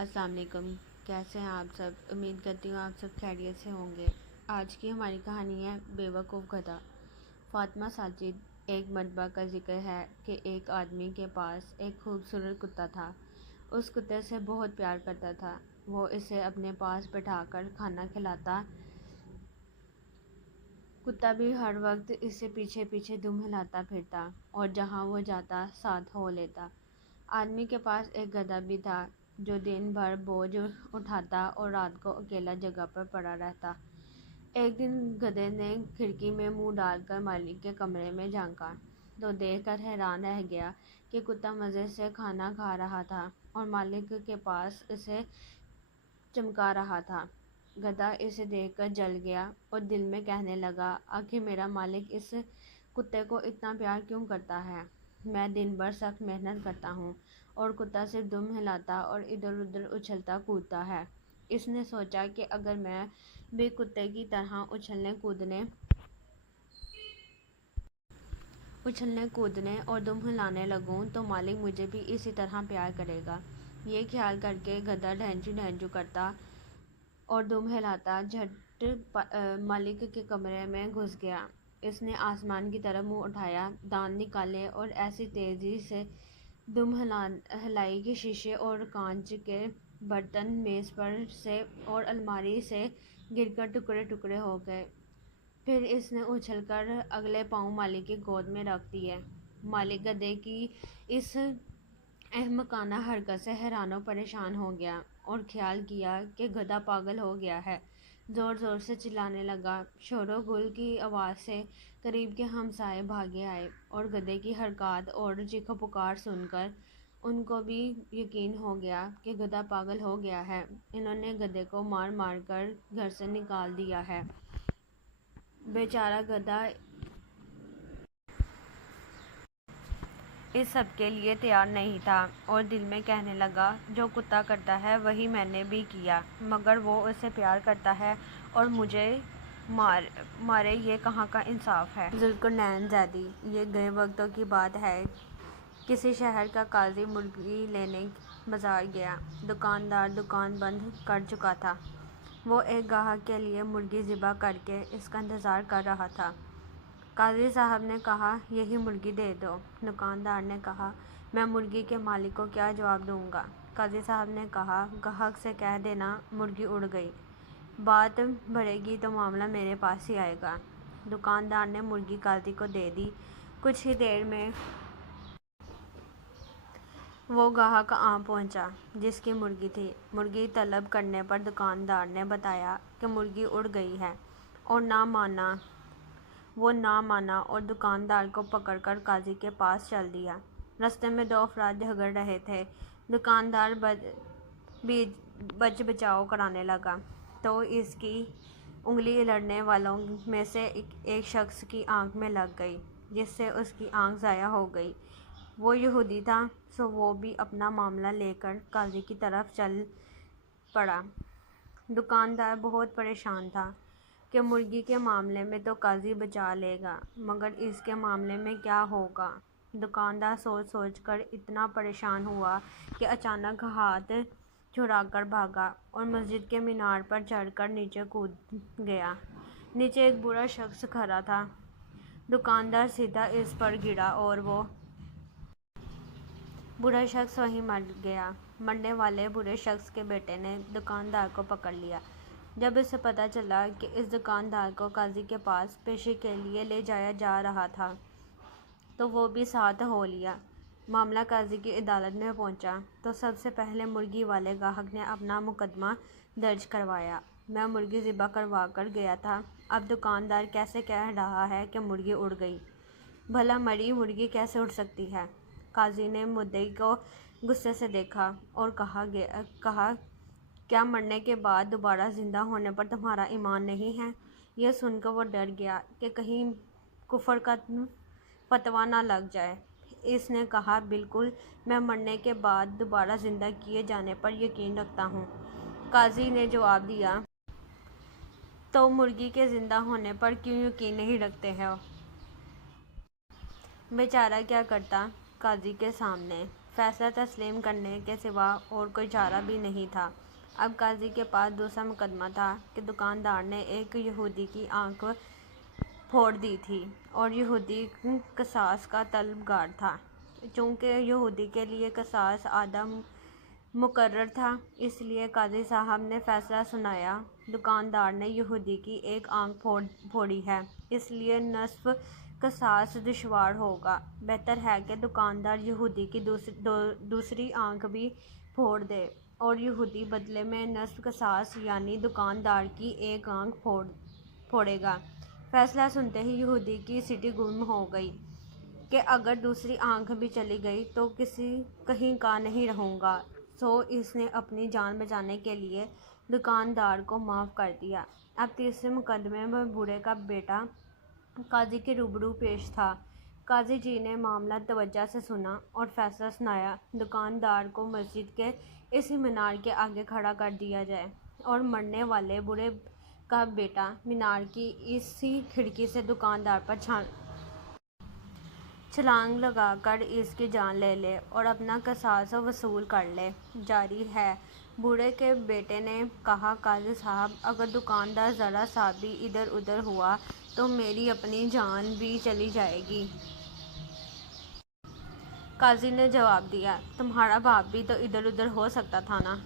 अस्सलाम वालेकुम। कैसे हैं आप सब? उम्मीद करती हूँ आप सब खैरियत से होंगे। आज की हमारी कहानी है बेवकूफ़ गधा। फातिमा साजिद। एक मरतबा का जिक्र है कि एक आदमी के पास एक खूबसूरत कुत्ता था। उस कुत्ते से बहुत प्यार करता था। वो इसे अपने पास बैठाकर खाना खिलाता। कुत्ता भी हर वक्त इससे पीछे पीछे दुम हिलाता फिरता और जहाँ वो जाता साथ हो लेता। आदमी के पास एक गधा भी था जो दिन भर बोझ उठाता और रात को अकेला जगह पर पड़ा रहता। एक दिन गधे ने खिड़की में मुंह डालकर मालिक के कमरे में झांका तो देखकर हैरान रह गया कि कुत्ता मज़े से खाना खा रहा था और मालिक के पास इसे चमका रहा था। गधा इसे देखकर जल गया और दिल में कहने लगा, आखिर मेरा मालिक इस कुत्ते को इतना प्यार क्यों करता है। मैं दिन भर सख्त मेहनत करता हूँ और कुत्ता सिर्फ दुम हिलाता और इधर उधर उछलता कूदता है। इसने सोचा कि अगर मैं भी कुत्ते की तरह उछलने कूदने और दुम हिलाने लगूं तो मालिक मुझे भी इसी तरह प्यार करेगा। ये ख्याल करके गधा ढहंचू ढहंचू करता और दुम हिलाता मालिक के कमरे में घुस गया। इसने आसमान की तरफ मुंह उठाया, दांत निकाले और ऐसी तेज़ी से दुम हिलाई कि शीशे और कांच के बर्तन मेज़ पर से और अलमारी से गिरकर टुकड़े टुकड़े हो गए। फिर इसने उछलकर अगले पाँव मालिक की गोद में रख दिए। मालिक गधे की इस अहमकाना हरकत से हैरान और परेशान हो गया और ख्याल किया कि गधा पागल हो गया है। ज़ोर ज़ोर से चिल्लाने लगा। शोरो गुल की आवाज़ से करीब के हमसाए भागे आए और गधे की हरकत और चीखो पुकार सुनकर उनको भी यकीन हो गया कि गधा पागल हो गया है। इन्होंने गधे को मार मार कर घर से निकाल दिया है। बेचारा गधा इस सब के लिए तैयार नहीं था और दिल में कहने लगा, जो कुत्ता करता है वही मैंने भी किया, मगर वो उसे प्यार करता है और मुझे मारे ये कहाँ का इंसाफ है। जुल्करनैन ज़ैदी। ये गए वक्तों की बात है। किसी शहर का काजी मुर्गी लेने बाजार गया। दुकानदार दुकान बंद कर चुका था। वो एक गाहक के लिए मुर्गी ज़िबा करके इसका इंतज़ार कर रहा था। काजी साहब ने कहा, यही मुर्गी दे दो। दुकानदार ने कहा, मैं मुर्गी के मालिक को क्या जवाब दूंगा। काजी साहब ने कहा, गाहक से कह देना मुर्गी उड़ गई, बात बढ़ेगी तो मामला मेरे पास ही आएगा। दुकानदार ने मुर्गी काजी को दे दी। कुछ ही देर में वो गाहक आ पहुंचा जिसकी मुर्गी थी। मुर्गी तलब करने पर दुकानदार ने बताया कि मुर्गी उड़ गई है और वो ना माना और दुकानदार को पकड़कर काजी के पास चल दिया। रास्ते में दो अफराद झगड़ रहे थे। दुकानदार बच बचाव कराने लगा तो इसकी उंगली लड़ने वालों में से एक शख्स की आंख में लग गई, जिससे उसकी आंख ज़ाया हो गई। वो यहूदी था, सो वो भी अपना मामला लेकर काजी की तरफ चल पड़ा। दुकानदार बहुत परेशान था कि मुर्गी के मामले में तो काजी बचा लेगा, मगर इसके मामले में क्या होगा। दुकानदार सोच सोच कर इतना परेशान हुआ कि अचानक हाथ छुड़ाकर भागा और मस्जिद के मीनार पर चढ़कर नीचे कूद गया। नीचे एक बूढ़ा शख्स खड़ा था। दुकानदार सीधा इस पर गिरा और वो बूढ़ा शख्स वहीं मर गया। मरने वाले बूढ़े शख्स के बेटे ने दुकानदार को पकड़ लिया। जब इसे पता चला कि इस दुकानदार को काजी के पास पेशी के लिए ले जाया जा रहा था तो वो भी साथ हो लिया। मामला काजी की अदालत में पहुंचा तो सबसे पहले मुर्गी वाले गाहक ने अपना मुकदमा दर्ज करवाया। मैं मुर्गी ज़िबा करवा कर गया था, अब दुकानदार कैसे कह रहा है कि मुर्गी उड़ गई। भला मरी मुर्गी कैसे उड़ सकती है। काजी ने मुद्दई को गुस्से से देखा और कहा, क्या मरने के बाद दोबारा ज़िंदा होने पर तुम्हारा ईमान नहीं है। यह सुनकर वो डर गया कि कहीं कुफर का फतवा ना लग जाए। इसने कहा, बिल्कुल, मैं मरने के बाद दोबारा ज़िंदा किए जाने पर यकीन रखता हूँ। काजी ने जवाब दिया, तो मुर्गी के ज़िंदा होने पर क्यों यकीन नहीं रखते हो। बेचारा क्या करता काजी के सामने। فیصلہ تسلیم کرنے کے سوا اور کوئی چارہ بھی نہیں تھا۔ اب قاضی کے پاس دوسرا مقدمہ تھا کہ دکاندار نے ایک یہودی کی آنکھ پھوڑ دی تھی اور یہودی قصاص کا طلبگار تھا۔ چونکہ یہودی کے لیے قصاص آدھا مقرر تھا، اس لیے قاضی صاحب نے فیصلہ سنایا، دکاندار نے یہودی کی ایک آنکھ پھوڑی ہے، اس لیے نصف قصاص دشوار ہوگا۔ بہتر ہے کہ دکاندار یہودی کی دوسری آنکھ بھی پھوڑ دے اور یہودی بدلے میں نصف قصاص یعنی دکاندار کی ایک آنکھ پھوڑے گا۔ فیصلہ سنتے ہی یہودی کی سیٹی گم ہو گئی کہ اگر دوسری آنکھ بھی چلی گئی تو کہیں کا نہیں رہوں گا، سو اس نے اپنی جان بچانے کے لیے دکاندار کو معاف کر دیا۔ اب تیسرے مقدمے میں بوڑھے کا بیٹا قاضی کے روبرو پیش تھا۔ قاضی جی نے معاملہ توجہ سے سنا اور فیصلہ سنایا، دکاندار کو مسجد کے اسی مینار کے آگے کھڑا کر دیا جائے اور مرنے والے بوڑھے کا بیٹا مینار کی اسی کھڑکی سے دکاندار پر چھلانگ لگا کر اس کی جان لے لے اور اپنا قصاص وصول کر لے۔ جاری ہے۔ بوڑھے کے بیٹے نے کہا، قاضی صاحب، اگر دکاندار ذرا سا بھی ادھر ادھر ہوا تو میری اپنی جان بھی چلی جائے گی۔ قاضی نے جواب دیا، تمہارا باپ بھی تو ادھر ادھر ہو سکتا تھا نا۔